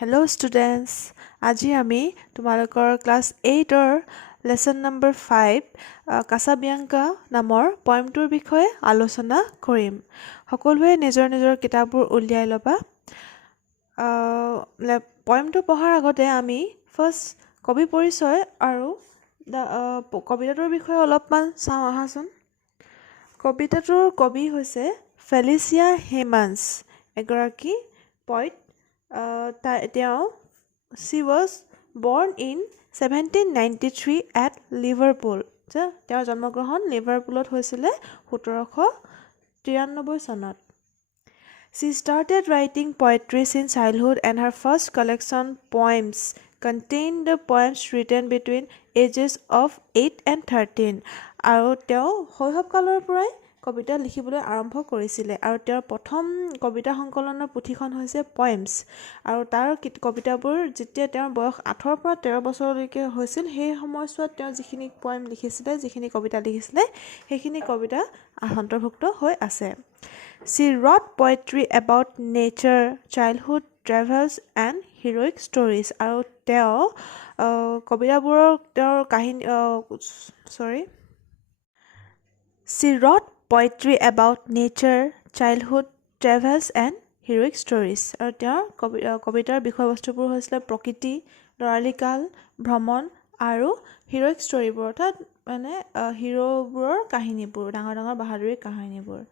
Hello students, আজি আমি তোমালোকৰ ক্লাছ 8ৰ লেসন নম্বৰ 5 কাসাবিয়াঙ্কা নামৰ পয়েমটোৰ বিষয়ে আলোচনা কৰিম। সকলোৱে নিজৰ নিজৰ কিতাপবোৰ উলিয়াই ল'বা। পয়েমটো পঢ়াৰ আগতে আমি ফাৰ্ষ্ট কবি পৰিচয় আৰু কবিতাটোৰ বিষয়ে অলপমান চাওঁ আহাচোন। কবিতাটোৰ কবি হৈছে ফেলিচিয়া হেমান্স, এগৰাকী poet. She was born in 1793 at Liverpool. তেওঁৰ জন্মগ্ৰহণ লিভাৰপুলত হৈছিলে 1793 চনত। She started writing poetry since childhood and her first collection poems contained the poems written between ages of 8 and 13. আৰু তেওঁ শৈশৱকালৰ পৰাই কবিতা লিখিবলৈ আৰম্ভ কৰিছিলে আৰু তেওঁৰ প্ৰথম কবিতা সংকলনৰ পুথিখন হৈছে পয়েমছ। আৰু তাৰ কবিতাবোৰ যেতিয়া তেওঁৰ বয়স 8ৰ পৰা 13 বছৰলৈকে হৈছিল, সেই সময়ছোৱাত তেওঁ যিখিনি পয়েম লিখিছিলে, যিখিনি কবিতা লিখিছিলে, সেইখিনি কবিতা অন্তৰ্ভুক্ত হৈ আছে। She wrote poetry about nature, childhood travels and heroic stories. আৰু তেওঁ কবিতাবোৰৰ তেওঁৰ কাহিনী She wrote poetry about nature, childhood travels and heroic stories. আৰু তেওঁৰ কবিতাৰ বিষয়বস্তুবোৰ হৈছিলে প্ৰকৃতি, লৰালিকাল, ভ্ৰমণ আৰু হিৰোইক ষ্টৰীবোৰ, অৰ্থাৎ মানে হিৰোবোৰৰ কাহিনীবোৰ, ডাঙৰ ডাঙৰ বাহাদুৰীৰ কাহিনীবোৰ।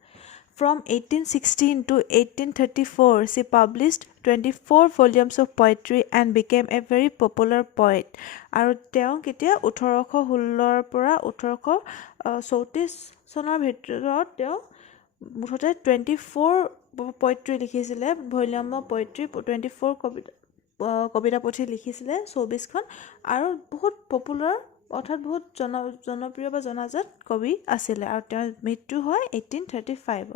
From 1816 to 1834, she published 24 volumes of poetry and became a very popular poet. আৰু তেওঁ কেতিয়া 1816 পৰা 1834 চনৰ ভিতৰত তেওঁ মুঠতে 24 পয়েট্ৰি লিখিছিলে, ভলিউমৰ পয়েট্ৰি 24 কবিতা পুথি লিখিছিলে 24খন, আৰু বহুত পপুলাৰ অৰ্থাৎ বহুত জনপ্ৰিয় বা জনাজাত কবি আছিলে। আৰু তেওঁৰ মৃত্যু হয় 1835ত।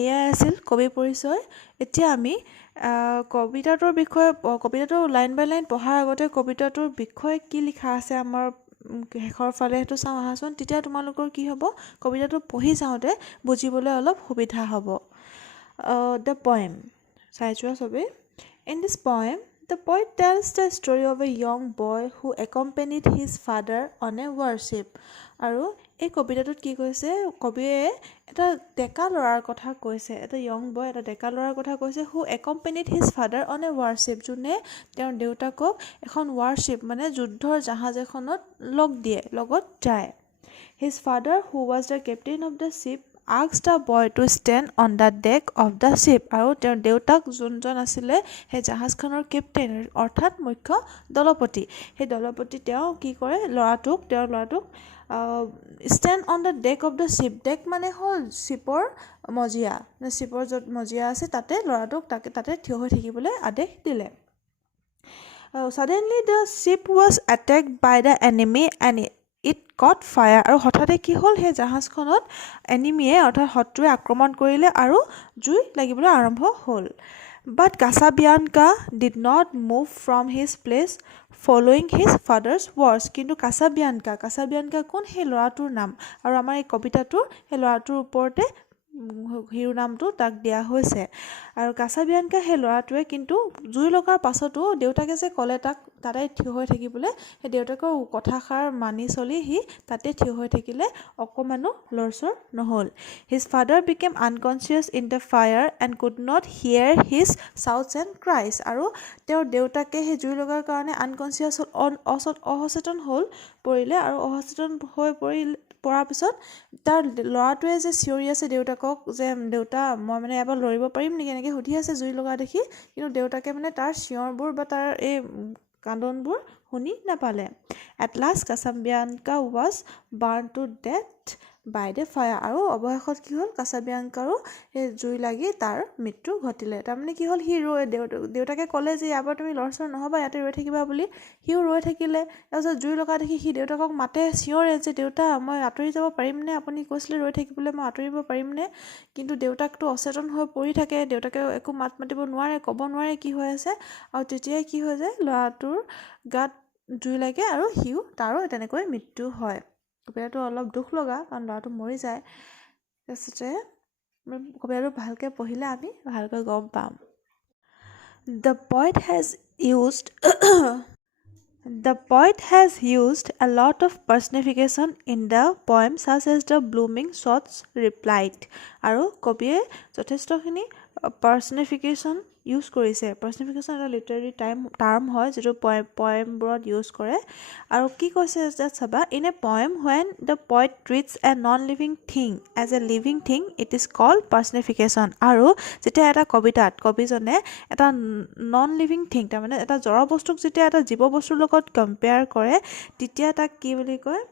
এয়াই আছিল কবি পৰিচয়। এতিয়া আমি কবিতাটোৰ বিষয়ে, কবিতাটো লাইন বাই লাইন পঢ়াৰ আগতে কবিতাটোৰ বিষয়ে কি লিখা আছে আমাৰ শেষৰ ফালে সেইটো চাওঁ আহাচোন। তেতিয়া তোমালোকৰ কি হ'ব, কবিতাটো পঢ়ি যাওঁতে বুজিবলৈ অলপ সুবিধা হ'ব। The poem, চাইছোৱা চবেই। In this poem, the poet tells the story of a young boy who accompanied his father on a worship. আৰু এই কবিতাটোত কি কৈছে, কবিয়ে এটা ডেকা ল'ৰাৰ কথা কৈছে, এটা য়ং বয়, এটা ডেকা ল'ৰাৰ কথা কৈছে, who accompanied his father on a worship, যোনে তেওঁৰ দেউতাকক এখন ৱাৰশ্বিপ মানে যুদ্ধৰ জাহাজ এখনত লগত যায়। His father, who was the captain of the ship, asked the boy to stand on the deck of the ship. আৰু তেওঁৰ দেউতাক যোনজন আছিলে সেই জাহাজখনৰ কেপ্টেইন অৰ্থাৎ মুখ্য দলপতি, সেই দলপতি তেওঁ কি কৰে, তেওঁৰ ল'ৰাটোক stand on the deck of the ship, deck মানে হ'ল শ্বিপৰ মজিয়া, শ্বিপৰ য'ত মজিয়া আছে তাতে ল'ৰাটোক তাতে থিয় হৈ থাকিবলৈ আদেশ দিলে। Suddenly the ship was attacked by the enemy and it caught fire. আৰু হঠাতে কি হ'ল, সেই জাহাজখনত এনিমিয়ে অৰ্থাৎ শত্ৰুৱে আক্ৰমণ কৰিলে আৰু জুই লাগিবলৈ আৰম্ভ হ'ল। But Casabianca did not move from his place following his father's words. কিন্তু কাসাবিয়ানকা কোন, সেই ল'ৰাটোৰ নাম, আৰু আমাৰ এই কবিতাটোৰ সেই ল'ৰাটোৰ ওপৰতে হিৰো নামটো তাক দিয়া হৈছে। আৰু কাসাবিয়ানকা সেই ল'ৰাটোৱে কিন্তু জুই লগাৰ পাছতো দেউতাকে যে ক'লে তাক তাতে থিয় হৈ থাকিবলৈ, সেই দেউতাকৰ কথাষাৰ মানি চলি সি তাতে থিয় হৈ থাকিলে, অকণমানো লৰচৰ নহ'ল। His father became unconscious in the fire and could not hear his shouts and cries. আৰু তেওঁৰ দেউতাকে সেই জুই লগাৰ কাৰণে আনকনচিয়াছ হ'ল, অসচেতন পৰিলে, আৰু অসচেতন হৈ পৰাৰ পিছত তাৰ ল'ৰাটোৱে যে চিঞৰি আছে দেউতাকক যে, দেউতা মই মানে এবাৰ লৰিব পাৰিম নেকি, এনেকৈ সুধি আছে জুই লগা দেখি, কিন্তু দেউতাকে মানে তাৰ চিঞৰবোৰ বা তাৰ এই কান্দোনবোৰ শুনি নাপালে। At last Casabianca was burned to death by the fire. আৰু অৱশেষত কি হ'ল, কাসাবিয়ানকাৰো সেই জুই লাগি তাৰ মৃত্যু ঘটিলে। তাৰমানে কি হ'ল, সি দেউতাকে ক'লে যে এবাৰ তুমি লৰচৰ নহ'বা, ইয়াতে ৰৈ থাকিবা বুলি, সিও ৰৈ থাকিলে। তাৰপিছত জুই লগা দেখি সি দেউতাকক মাতে, চিঞৰে যে দেউতা মই আঁতৰি যাব পাৰিমনে, আপুনি কৈছিলে ৰৈ থাকিবলৈ, মই আঁতৰিব পাৰিমনে। কিন্তু দেউতাকটো অচেতন হৈ পৰি থাকে, দেউতাকে একো মাত মাতিব নোৱাৰে, ক'ব নোৱাৰে কি হৈ আছে। আৰু তেতিয়াই কি হৈ যায়, ল'ৰাটোৰ গাত জুই লাগে আৰু তাৰো তেনেকৈ মৃত্যু হয়। কবিতাটো অলপ দুখ লগা, কাৰণ ল'ৰাটো মৰি যায়। তাৰপিছতে কবিতাটো ভালকৈ পঢ়িলে আমি ভালকৈ গম পাম। The poet has used The poet has used a lot of personification in the poem such as the blooming shots replied আৰু কবিয়ে যথেষ্টখিনি personification ইউজ কৰিছে personification এটা লিটাৰেৰী টাৰ্ম হয় যিটো পয়েমবোৰত ইউজ কৰে আৰু কি কৈছে যে চাবা in a poem when the poet treats a non-living thing as a living thing it is called personification আৰু যেতিয়া এটা কবিতাত কবিজনে এটা নন লিভিং থিং তাৰমানে এটা জড় বস্তুক যেতিয়া এটা জীৱ বস্তুৰ লগত কম্পেয়াৰ কৰে তেতিয়া তাক কি বুলি কয়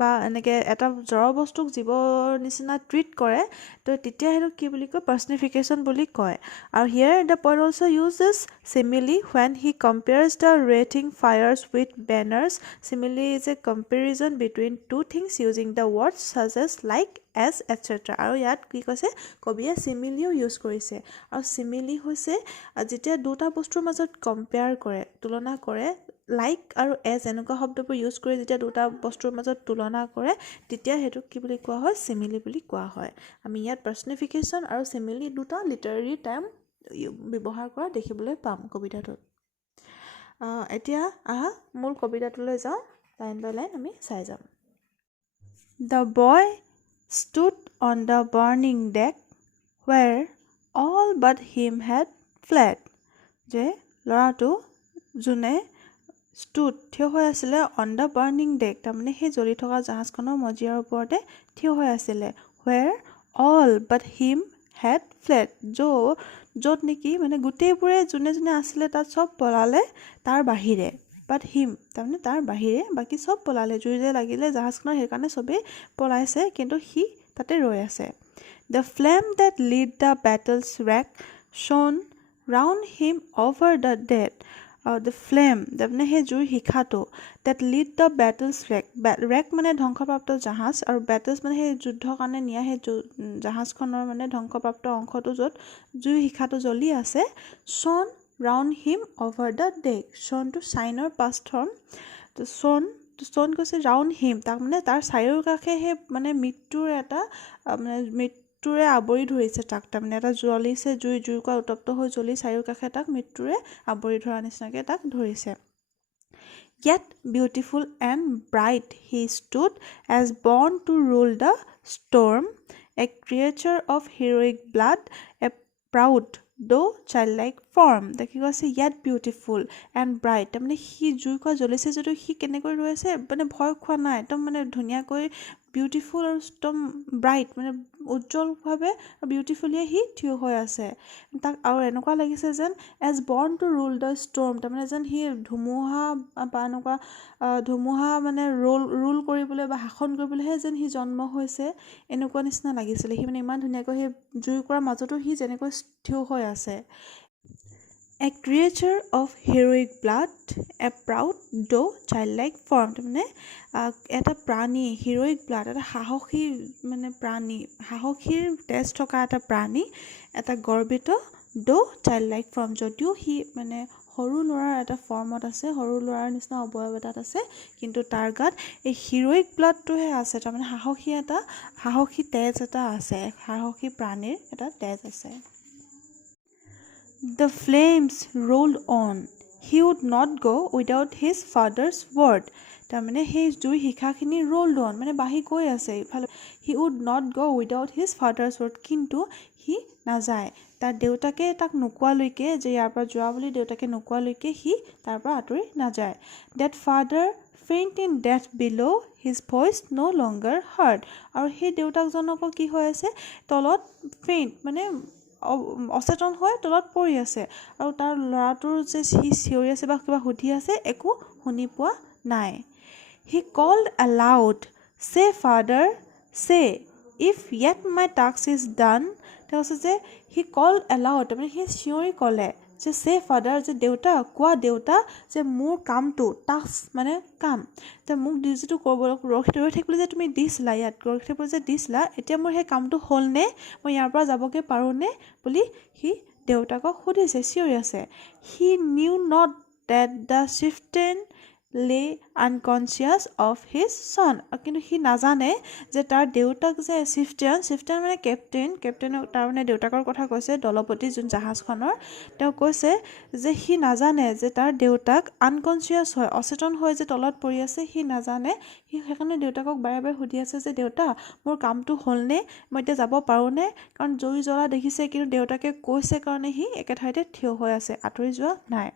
বা এনেকৈ এটা জড় বস্তুক জীৱৰ নিচিনা ট্ৰিট কৰে তো তেতিয়া সেইটো কি বুলি কয় পাৰ্চনিফিকেশ্যন বুলি কয় আৰু here the poet also' uses simile when he compares the raging fires with banners simile is a comparison between two things using the words such as like as etc আৰু ইয়াত কি কৈছে কবিয়ে চিমিলিও ইউজ কৰিছে আৰু চিমিলি হৈছে যেতিয়া দুটা বস্তুৰ মাজত কম্পেয়াৰ কৰে তুলনা কৰে লাইক আৰু এজ এনেকুৱা শব্দবোৰ ইউজ কৰি যেতিয়া দুটা বস্তুৰ মাজত তুলনা কৰে তেতিয়া সেইটো কি বুলি কোৱা হয় চিমিলি বুলি কোৱা হয় আমি ইয়াত পাৰ্চনিফিকেশ্যন আৰু চিমিলি দুটা লিটাৰেৰী টাৰ্ম ব্যৱহাৰ কৰা দেখিবলৈ পাম কবিতাটোত এতিয়া আহা মূল কবিতাটোলৈ যাওঁ লাইন বাই লাইন আমি চাই যাম The boy stood on the burning deck where all but him had fled যে ল'ৰাটো যোনে stood থিয় হৈ আছিলে on the burning deck তাৰমানে সেই জ্বলি থকা জাহাজখনৰ মজিয়াৰ ওপৰতে থিয় হৈ আছিলে where all but him had fled য'ত নেকি মানে গোটেইবোৰে যোনে যোনে আছিলে তাত চব পলালে তাৰ বাহিৰে but him তাৰমানে তাৰ বাহিৰে বাকী চব পলালে জুই যে লাগিলে জাহাজখনৰ সেইকাৰণে চবেই পলাইছে কিন্তু সি তাতে ৰৈ আছে The flame that lit the battle's wreck shone round him over the dead the flame তাৰমানে সেই জুইৰ শিখাটো that lit the battle's wreck মানে ধ্বংসপ্ৰাপ্ত জাহাজ আৰু battles মানে সেই যুদ্ধৰ কাৰণে নিয়া সেই জাহাজখনৰ মানে ধ্বংসপ্ৰাপ্ত অংশটো য'ত জুইৰ শিখাটো জ্বলি আছে shone round him over the deck shone to shine-ৰ past form তো shone কৈছে round him তাক মানে তাৰ চাৰিওকাষে সেই মানে মৃত্যুৰ এটা মানে মৃত্যুৰে আৱৰি ধৰিছে তাক তাৰমানে এটা জ্বলিছে জুইকুৱা উত্তপ্ত হৈ জ্বলি চাৰিওকাষে তাক মৃত্যুৰে আৱৰি ধৰা নিচিনাকৈ তাক ধৰিছে Yet beautiful and bright he stood as born to rule the storm a creature of heroic blood a proud though childlike form দেখি কৈছে yet beautiful and bright তাৰমানে সি জুইকুৱা জ্বলিছে যদিও সি কেনেকৈ ৰৈছে মানে ভয় খোৱা নাই একদম মানে ধুনীয়াকৈ বিউটিফুল আৰু একদম ব্ৰাইট মানে উজ্জ্বলভাৱে বিউটিফুলি সি থিয় হৈ আছে তাক আৰু এনেকুৱা লাগিছে যেন এজ বৰ্ণ টু ৰুল দ্য ষ্টৰ্ম তাৰমানে যেন সি ধুমুহা বা এনেকুৱা ধুমুহা মানে ৰুল কৰিবলৈ বা শাসন কৰিবলৈহে যেন সি জন্ম হৈছে এনেকুৱা নিচিনা লাগিছিলে সি মানে ইমান ধুনীয়াকৈ সেই জুইকুৰাৰ মাজতো সি যেনেকৈ থিয় হৈ আছে A creature of heroic blood, a proud though childlike form তাৰমানে এটা প্ৰাণী heroic blood এটা সাহসী মানে প্ৰাণী সাহসীৰ তেজ থকা এটা প্ৰাণী এটা গৰ্বিত though childlike form যদিও সি মানে সৰু ল'ৰাৰ এটা ফৰ্মত আছে সৰু ল'ৰাৰ নিচিনা অৱয়ব এটাত আছে কিন্তু তাৰ গাত এই heroic bloodটোহে আছে তাৰমানে সাহসী তেজ এটা আছে সাহসী প্ৰাণীৰ এটা তেজ আছে The flames rolled on. He would not go without his father's word. তাৰমানে সেই জুই শিখাখিনি rolled on মানে বাঢ়ি গৈ আছে ইফালে He would not go without his father's word কিন্তু সি নাযায় তাৰ দেউতাকে তাক নোকোৱালৈকে যে ইয়াৰ পৰা যোৱা বুলি দেউতাকে নোকোৱালৈকে সি তাৰ পৰা আঁতৰি নাযায় That father faint in death below his voice no longer heard আৰু সেই দেউতাকজনকো কি হৈ আছে তলত faint মানে অচেতন হৈ তলত পৰি আছে আৰু তাৰ ল'ৰাটোৰ যে সি চিঞৰি আছে বা কিবা সুধি আছে একো শুনি পোৱা নাই He called aloud say father say if yet my task is done তেওঁ কৈছে যে he called aloud মানে সি চিঞৰি ক'লে যে say father যে দেউতা কোৱা দেউতা যে মোৰ কামটো টাস্ক মানে কাম তে মোক যিটো কৰিব ৰখি থাকিবলৈ যে তুমি দিছিলা ইয়াত ৰখি থাকিবলৈ যে দিছিলা এতিয়া মোৰ সেই কামটো হ'লনে মই ইয়াৰ পৰা যাবগৈ পাৰোঁনে বুলি সি দেউতাকক সুধিছে চিঞৰি আছে He knew not that the chieftain lay unconscious of his son. কিন্তু সি নাজানে যে তাৰ দেউতাক যে চিফটেন মানে কেপ্টেইনক তাৰ মানে দেউতাকৰ কথা কৈছে, দলপতি যোন জাহাজখনৰ। তেওঁ কৈছে যে সি নাজানে যে তাৰ দেউতাক আনকনচিয়াছ হয়, অচেতন হৈ যে তলত পৰি আছে, সি নাজানে। সি সেইকাৰণে দেউতাকক বাৰে বাৰে সুধি আছে যে দেউতা মোৰ কামটো হ'লনে, মই এতিয়া যাব পাৰোঁনে? কাৰণ জুই জ্বলা দেখিছে, কিন্তু দেউতাকে কৈছে কাৰণে সি একে ঠাইতে থিয় হৈ আছে, আঁতৰি যোৱা নাই।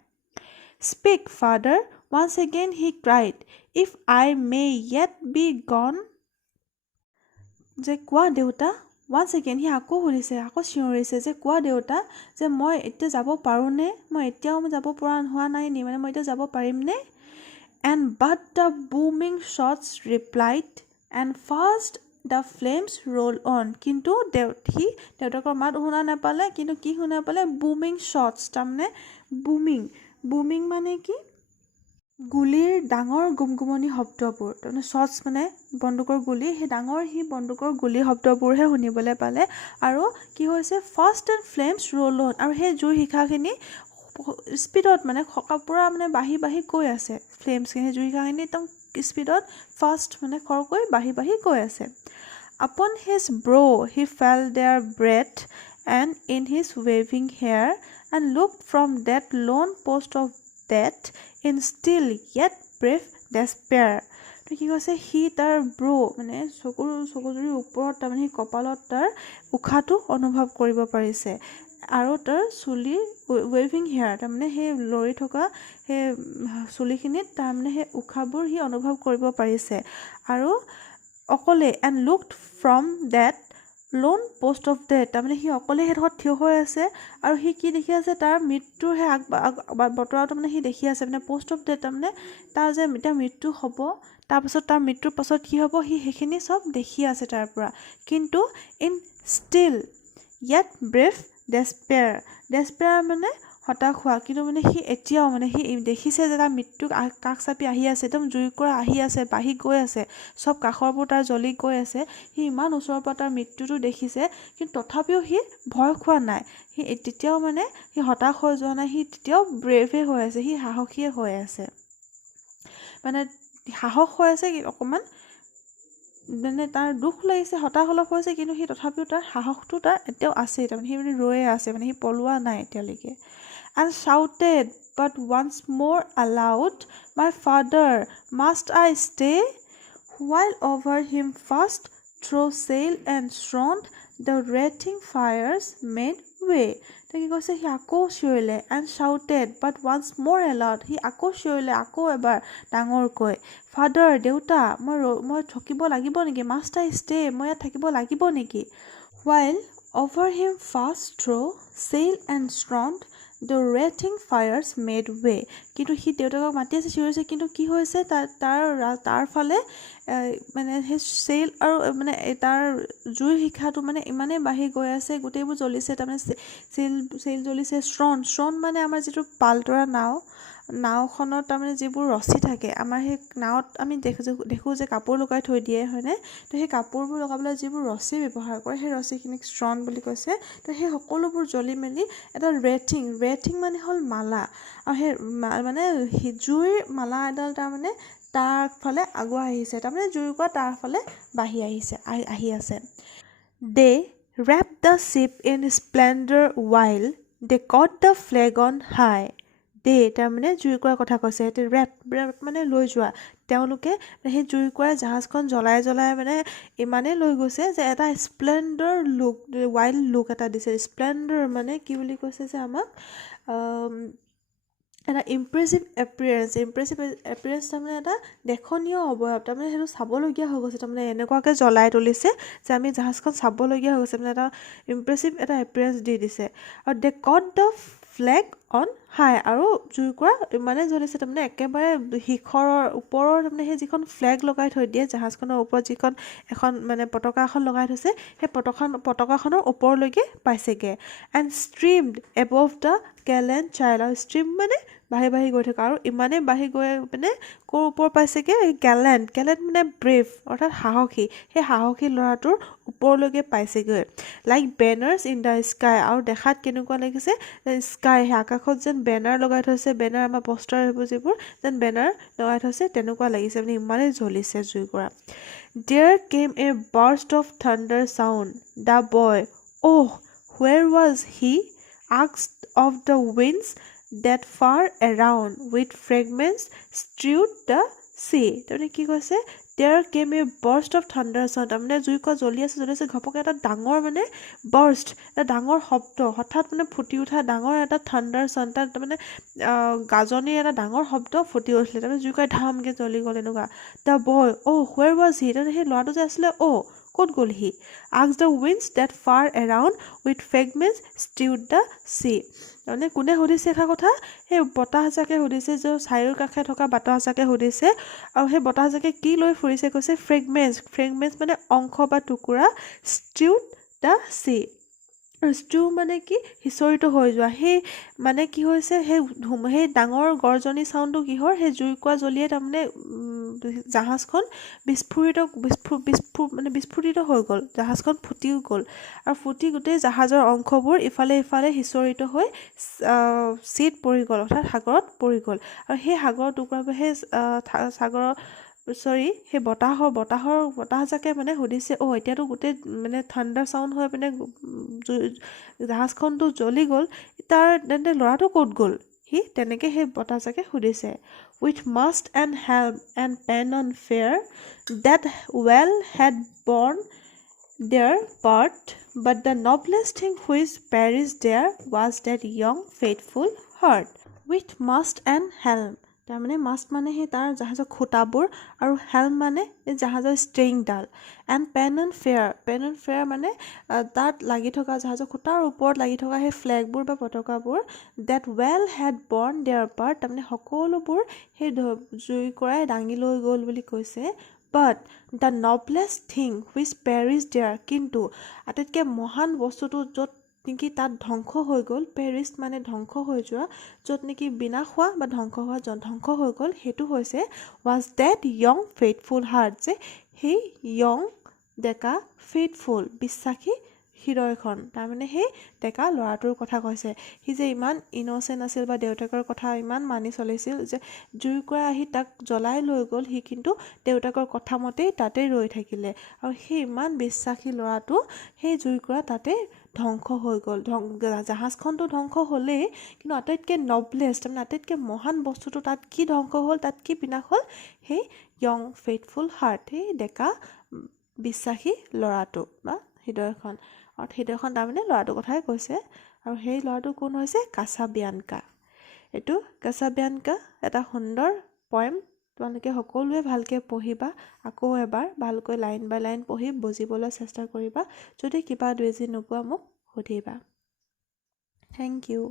Speak, father, once again he cried, if I may yet be gone. যে কোৱা দেউতা, once again সি আকৌ সুধিছে, আকৌ চিঞৰিছে যে কোৱা দেউতা যে মই এতিয়া যাব পাৰোঁনে, মই এতিয়াও যাব পৰা হোৱা নাই নি, মানে মই এতিয়া যাব পাৰিমনে? And but the booming shots replied, and fast the flames roll on. কিন্তু সি দেউতাকৰ মাত শুনা নাপালে, কিন্তু কি শুনা পালে? বুমিং শ্বটছ, তাৰমানে বুমিং মানে কি? গুলিৰ ডাঙৰ গুমগুমনি শব্দবোৰ, তাৰমানে শ্বটছ মানে বন্দুকৰ গুলি, সেই ডাঙৰ বন্দুকৰ গুলি শব্দবোৰহে শুনিবলৈ পালে। আৰু কি হৈছে? ফাষ্ট এণ্ড ফ্লেমছ ৰ'ল অন, আৰু সেই জুইৰ শিখাখিনি স্পীডত মানে পূৰা মানে বাঢ়ি গৈ আছে। ফ্লেমছখিনি, জুইৰ শিখাখিনি একদম স্পীডত ফাষ্ট মানে খৰকৈ বাঢ়ি গৈ আছে। Upon his brow he felt their breath, and in his waving hair, and looked from that lone post of death in still yet brave despair. তো কি কৈছে? সি তাৰ ব্ৰো মানে চকুজুৰিৰ ওপৰত, তাৰমানে সি কপালত তাৰ উশাহটো অনুভৱ কৰিব পাৰিছে, আৰু তাৰ চুলিৰ ৱেভিং হেয়াৰ, তাৰমানে সেই লৰি থকা সেই চুলিখিনিত তাৰমানে সেই উশাহবোৰ সি অনুভৱ কৰিব পাৰিছে। আৰু অকলে and looked from that lone post of death, তাৰমানে সি অকলে সেইডোখৰত থিয় হৈ আছে, আৰু সি কি দেখি আছে? তাৰ মৃত্যুৰ সেই বতৰাটো মানে সি দেখি আছে, মানে পোষ্ট অফ ডেথ, তাৰমানে তাৰ যে এতিয়া মৃত্যু হ'ব, তাৰপাছত তাৰ মৃত্যুৰ পাছত কি হ'ব, সি সেইখিনি চব দেখি আছে তাৰ পৰা। কিন্তু ইন ষ্টিল য়েট ব্ৰেভ ডেছপেয়াৰ মানে হতাশ হোৱা, কিন্তু মানে সি এতিয়াও মানে সি দেখিছে যে তাৰ মৃত্যুক কাষ চাপি আহি আছে, একদম জুইকুৰা আহি আছে, বাঢ়ি গৈ আছে, চব কাষৰবোৰ তাৰ জ্বলি গৈ আছে, সি ইমান ওচৰৰ পৰা তাৰ মৃত্যুটো দেখিছে, কিন্তু তথাপিও সি ভয় খোৱা নাই, সি তেতিয়াও মানে সি হতাশ হৈ যোৱা নাই, সি তেতিয়াও ব্ৰেভে হৈ আছে, সি সাহসীয়ে হৈ আছে, মানে সাহস হৈ আছে অকণমান, মানে তাৰ দুখ লাগিছে, হতাশ অলপ হৈছে, কিন্তু সি তথাপিও তাৰ সাহসটো তাৰ এতিয়াও আছেই, তাৰমানে সি মানে ৰৈয়ে আছে, মানে সি পলোৱা নাই এতিয়ালৈকে। And shouted but once more aloud, my father, must I stay? While over him fast through sail and front the wreathing fires made way. তো কি কৈছে? সি আকৌ চিঞৰিলে, and shouted but once more aloud, সি আকৌ চিঞৰিলে, আকৌ এবাৰ ডাঙৰকৈ, ফাদাৰ, দেউতা, মই থাকিব লাগিব নেকি? মাষ্ট আই ষ্টে, মই ইয়াত থাকিব লাগিব নেকি? While over him fast through sail and front the wreathing fires made way. কিন্তু সি দেউতাকক মাতি আছে, চিঞৰিছে, কিন্তু কি হৈছে? তাৰ ফালে মানে সেই চেইল আৰু মানে তাৰ জুইৰ শিখাটো মানে ইমানেই বাঢ়ি গৈ আছে, গোটেইবোৰ জ্বলিছে, তাৰমানে চেইল জ্বলিছে। শ্ৰণ মানে আমাৰ যিটো পালতৰা নাওখনত তাৰমানে যিবোৰ ৰছী থাকে, আমাৰ সেই নাৱত আমি দেখোঁ যে কাপোৰ লগাই থৈ দিয়ে, হয়নে? তো সেই কাপোৰবোৰ লগাবলৈ যিবোৰ ৰছী ব্যৱহাৰ কৰে, সেই ৰছীখিনিক শ্ৰণ বুলি কৈছে। তো সেই সকলোবোৰ জ্বলি মেলি এটা ৰেথিং মানে হ'ল মালা, আৰু সেই মানে জুইৰ মালা এডাল তাৰমানে তাৰ ফালে আগুৱাই আহিছে, তাৰমানে জুইকুৰা তাৰ ফালে আহি আছে। They wrapped the ship in splendor while they caught the flag on high. তাৰমানে জুইকুৰাৰ কথা কৈছে, ৰেপ মানে লৈ যোৱা, তেওঁলোকে সেই জুইকুৰাই জাহাজখন জ্বলাই মানে ইমানেই লৈ গৈছে যে এটা স্প্লেণ্ডৰ লুক, ৱাইল্ড লুক এটা দিছে। স্প্লেণ্ডৰ মানে কি বুলি কৈছে যে আমাক এটা ইম্প্ৰেছিভ এপিয়াৰেঞ্চ, তাৰমানে এটা দেখনীয় অৱয়ব, তাৰমানে সেইটো চাবলগীয়া হৈ গৈছে, তাৰমানে এনেকুৱাকৈ জ্বলাই তুলিছে যে আমি জাহাজখন চাবলগীয়া হৈ গৈছে, মানে এটা ইম্প্ৰেছিভ এটা এপিয়াৰেঞ্চ দি দিছে। আৰু দে কট দ্য ফ্লেগ অন হাই, আৰু জুইকুৰা ইমানে জ্বলিছে, তাৰমানে একেবাৰে শিখৰৰ ওপৰৰ, তাৰমানে সেই যিখন ফ্লেগ লগাই থৈ দিয়ে জাহাজখনৰ ওপৰত, যিখন এখন মানে পতাকা এখন লগাই থৈছে, সেই পতাকাখনৰ ওপৰলৈকে পাইছেগৈ। And streamed above the gallant child, আৰু ষ্ট্ৰীম মানে বাঢ়ি গৈ থকা, আৰু ইমানেই বাঢ়ি গৈ মানে ক'ৰ ওপৰত পাইছেগৈ? গেলেণ্ট মানে ব্ৰেভ, অৰ্থাৎ সাহসী, সেই সাহসী ল'ৰাটোৰ ওপৰলৈকে পাইছেগৈ। লাইক বেনাৰ্ছ ইন দ্য স্কাই, আৰু দেখাত কেনেকুৱা লাগিছে? স্কাই, সেই আকাশ আকাশত যেন বেনাৰ লগাই থৈছে বেনাৰ আমাৰ পষ্টাৰ সেইবোৰ যিবোৰ যেন বেনাৰ লগাই থৈছে তেনেকুৱা লাগিছে মানে ইমানেই জ্বলিছে জুইকুৰা There came a burst of thunder sound. The boy, oh, where was he? Asked of the winds that far around with fragments strewed the sea. তাৰমানে কি কৈছে There came a burst of thunder sound. তাৰমানে জুইকুৰা জ্বলি আছে ঘপকে এটা ডাঙৰ মানে burst এটা ডাঙৰ শব্দ হঠাৎ মানে ফুটি উঠা ডাঙৰ এটা thunder sound তাত তাৰমানে গাজনিৰ এটা ডাঙৰ শব্দ ফুটি উঠিলে তাৰমানে জুইকুৰা ধামকৈ জ্বলি গ'ল এনেকুৱা The boy, oh, where was he? তাৰমানে সেই ল'ৰাটো যে আছিলে ক'ত গ'ল সি Asked the winds that far around with fragments strewed the sea. তাৰমানে কোনে সুধিছে এটা কথা সেই বতাহজাকে সুধিছে যে চাৰিওৰ কাষে থকা বতাহজাকে সুধিছে আৰু সেই বতাহজাকে কি লৈ ফুৰিছে কৈছে ফ্ৰেগমেণ্টছ মানে অংশ বা টুকুৰা strewed the sea. ষ্টিউ মানে কি সিঁচৰিত হৈ যোৱা সেই মানে কি হৈছে সেই ডাঙৰ গৰ্জনী চাউণ্ডটো কিহৰ সেই জুইকুৰা জ্বলিয়ে তাৰমানে জাহাজখন বিস্ফোৰিত হৈ গ'ল জাহাজখন ফুটিও গ'ল আৰু ফুটি গোটেই জাহাজৰ অংশবোৰ ইফালে সিঁচৰিত হৈ চিত পৰি গ'ল অৰ্থাৎ সাগৰত পৰি গ'ল আৰু সেই সাগৰৰ টুকুৰাবোৰ সেই বতাহজাকে মানে সুধিছে এতিয়াতো গোটেই মানে থাণ্ডাৰ চাউণ্ড হৈ পিনে জাহাজখনটো জ্বলি গ'ল তেন্তে ল'ৰাটো ক'ত গ'ল সি তেনেকৈ সেই বতাহজাকে সুধিছে With mast and helm and pennon fair that well had borne their part but the noblest thing which perished there was that young faithful heart With mast and helm তাৰমানে মাষ্ট মানে সেই তাৰ জাহাজৰ খুটাবোৰ আৰু হেল্ম মানে এই জাহাজৰ ষ্ট্ৰিংডাল এণ্ড পেন এণ্ড ফেয়াৰ মানে তাত লাগি থকা জাহাজৰ খুটাৰ ওপৰত লাগি থকা সেই ফ্লেগবোৰ বা পতাকাবোৰ that well had borne their part তাৰমানে সকলোবোৰ সেই জুইকুৰাই দাঙি লৈ গ'ল বুলি কৈছে but the noblest thing which perished there কিন্তু আটাইতকৈ মহান বস্তুটো য'ত নেকি তাত ধ্বংস হৈ গ'ল পেৰিছ মানে ধ্বংস হৈ যোৱা য'ত নেকি বিনাশ হোৱা বা ধ্বংস হৈ গ'ল সেইটো হৈছে was that young faithful heart যে সেই য়ং ডেকা ফেইথফুল বিশ্বাসী হৃদয়খন তাৰমানে সেই ডেকা ল'ৰাটোৰ কথা কৈছে সি যে ইমান ইন'চেণ্ট আছিল বা দেউতাকৰ কথা ইমান মানি চলিছিল যে জুইকুৰা আহি তাক জ্বলাই লৈ গ'ল সি কিন্তু দেউতাকৰ কথা মতেই তাতেই ৰৈ থাকিলে আৰু সেই ইমান বিশ্বাসী ল'ৰাটো সেই জুইকুৰা তাতে ধ্বংস হৈ গ'ল জাহাজখনটো ধ্বংস হ'লেই কিন্তু আটাইতকৈ নবলেষ্ট তাৰমানে আটাইতকৈ মহান বস্তুটো তাত কি ধ্বংস হ'ল তাত কি বিনাশ হ'ল সেই য়ং ফেইথফুল হাৰ্ট সেই ডেকা বিশ্বাসী ল'ৰাটো বা হৃদয়খন হৃদয়খন তাৰমানে ল'ৰাটোৰ কথাই কৈছে আৰু সেই ল'ৰাটো কোন হৈছে কাছাবিয়ানকা এইটো কাছাবিয়ানকা এটা সুন্দৰ পয়েম তোমালোকে সকলোৱে ভালকৈ পঢ়িবা আকৌ এবাৰ ভালকৈ লাইন বাই লাইন পঢ়ি বুজিবলৈ চেষ্টা কৰিবা যদি কিবা দুই যি নোপোৱা মোক সুধিবা থেংক ইউ